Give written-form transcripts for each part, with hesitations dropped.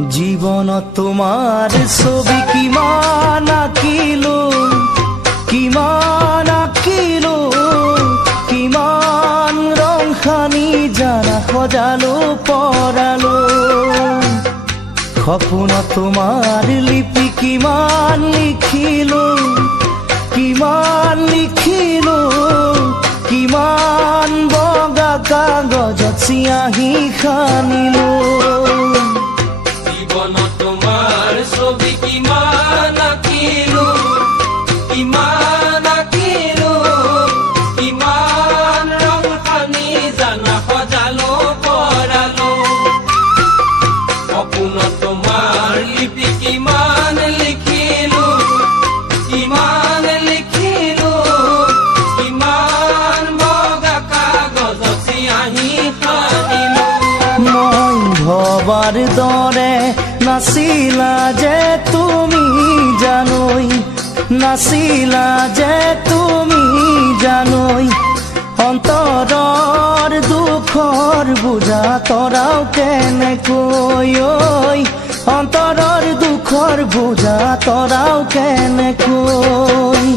जीवन तुम्हार छवि किमान आँकिलो किमान आँकिलो किमान रং खानी जाना सजालो परालो सपन तुम्हार लिपि किमान लिखिलो किमान बगा कागजत सियाही खानिलो जीवन तुम्हार छवि किमान आँकिलो किमान रंग खानी जाना सजालो परालो सपन तुम्हार लिपि किमान लिखिलो किमान बगा कागजत सियाही खानिलो মই ভবাৰ দৰে নাছিলা যে তুমি জানৈ নাছিলা যে তুমি জানৈ অন্তৰৰ দুখৰ বুজা তৰাও কেনেকৈ অন্তৰৰ দুখৰ বুজা তৰাও কেনেকৈ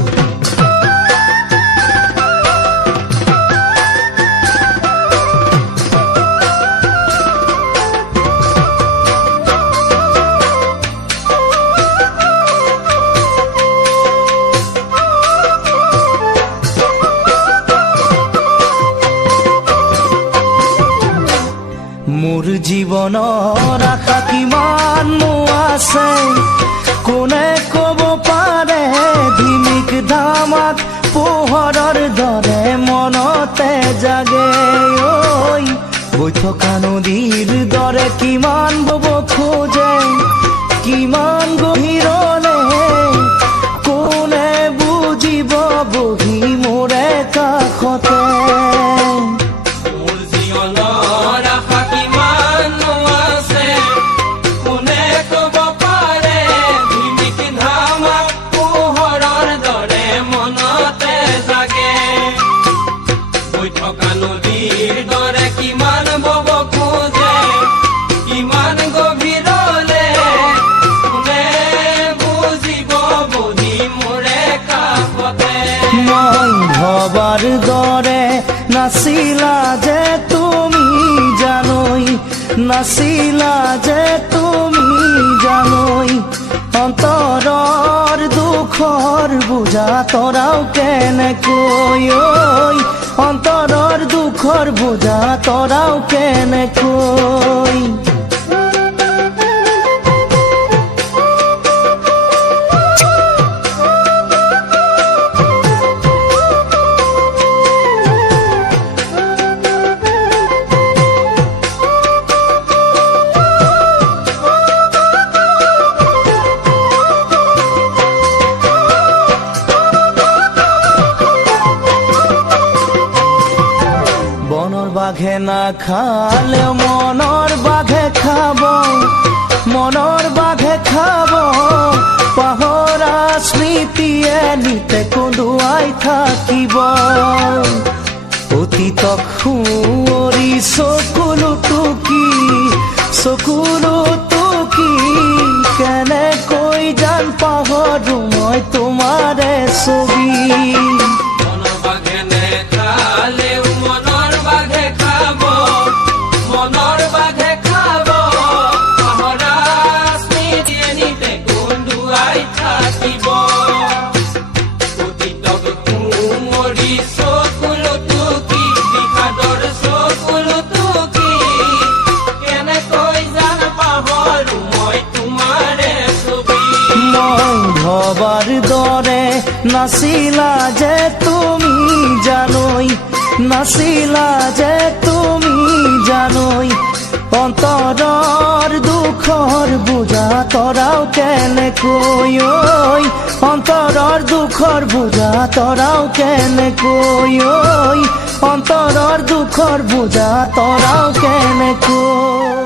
मोर जीवनर आशा किमान আছে कोने कब पारे धिमिक धामाक पोहৰৰ दरे मनते जागे বৈ থকা নদীৰ দৰে কিমান বব খোজে কিমান গভীৰলে কোনে বুজিব বহি মোৰে কাষতে নদীৰ দৰে কিমান বব খোজে কিমান গভীৰলে কোনে বুজিব বহি মোৰে কাষতে মই ভবাৰ দৰে নাছিলা যে তুমি জানৈ নাছিলা যে তুমি জানৈ অন্তৰৰ দুখৰ বুজা তৰাও কেনেকৈ অন্তৰৰ দুখৰ বুজা তৰাও কেনেকৈ বাঘে না খালে মনৰ বাঘে খাব মনৰ বাঘে খাব পাহৰা স্মৃতিয়ে নিতে কন্দুৱাই থাকিব অতীতক সুঁৱৰি চকুলো টুকি কেনেকৈ জান পাহৰো মই তোমাৰে ছবি ভবাৰ দৰে নাছিলা যে তুমি জানৈ নাছিলা যে তুমি জানৈ অন্তৰৰ দুখৰ বুজা তৰাও কেনেকৈ অন্তৰৰ দুখৰ বুজা তৰাও কেনেকৈ অন্তৰৰ দুখৰ বুজা তৰাও কেনেকৈ